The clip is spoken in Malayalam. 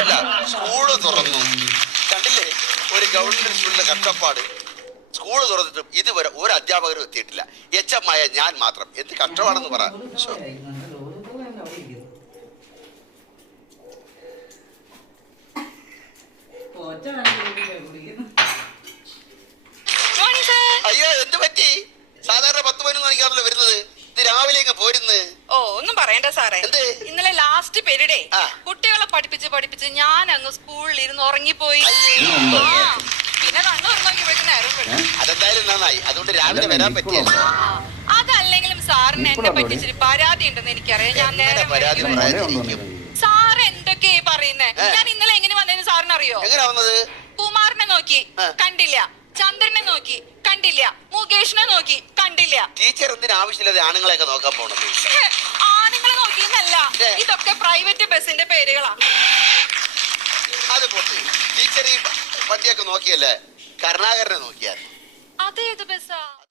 അല്ല, സ്കൂള് തുറന്നു കണ്ടില്ലേ? ഒരു ഗവൺമെന്റ് സ്കൂളിലെ കഷ്ടപ്പാട്. സ്കൂള് തുറന്നിട്ടും ഇതുവരെ ഒരു അധ്യാപകരും എത്തിയിട്ടില്ല. എച്ചമായ ഞാൻ മാത്രം. എന്ത് കഷ്ടമാണെന്ന് പറ. അയ്യോ, എന്ത് പറ്റി? സാധാരണ 10-11 മണിക്കാണല്ലോ വരുന്നത്. ഇത് രാവിലെ പോരുന്ന്. ഓ, ഒന്നും പറയണ്ട സാറേ. ഇന്നലെ ലാസ്റ്റ് പീരീഡേ കുട്ടികളെ പഠിപ്പിച്ച് ഞാൻ അങ്ങ് സ്കൂളിൽ ഇരുന്ന് ഉറങ്ങിപ്പോയി. പിന്നെ കണ്ണു തുറന്നോക്കിയപ്പോഴേക്കും നേരം വിടും. അതെന്തായാലും നന്നായി. അതുകൊണ്ട് രാവിലെ വരാൻ പറ്റിയല്ലോ. അതല്ലെങ്കിലും സാറിന് എന്നെ പറ്റി ഇച്ചിരി പരാതി ഉണ്ടെന്ന് എനിക്കറിയാം. ഞാൻ നേരെ സാറ് എന്തൊക്കെയാ പറയുന്നേ? ഞാൻ ഇന്നലെ എങ്ങനെ വന്നതെന്ന് സാറിന് അറിയോ? എങ്ങനെയാ വന്നത്? കുമാറിനെ നോക്കി കണ്ടില്ല, ചന്ദ്രനെ നോക്കി കണ്ടില്ല, മുകേഷിനെ നോക്കി കണ്ടില്ല. ടീച്ചർ എന്തിനാ ആവശ്യമില്ലാതെ ആണുങ്ങളെയൊക്കെ നോക്കാൻ പോണത്? ആണുങ്ങളെ നോക്കിയെന്നല്ല, ഇതൊക്കെ പ്രൈവറ്റ് ബസിന്റെ പേരുകളാ. അത് പോട്ടെ, ടീച്ചർ ഈ പട്ടിയൊക്കെ നോക്കിയല്ലേ കരുണാകരനെ നോക്കിയാൽ? അതേത് ബസ്സാ?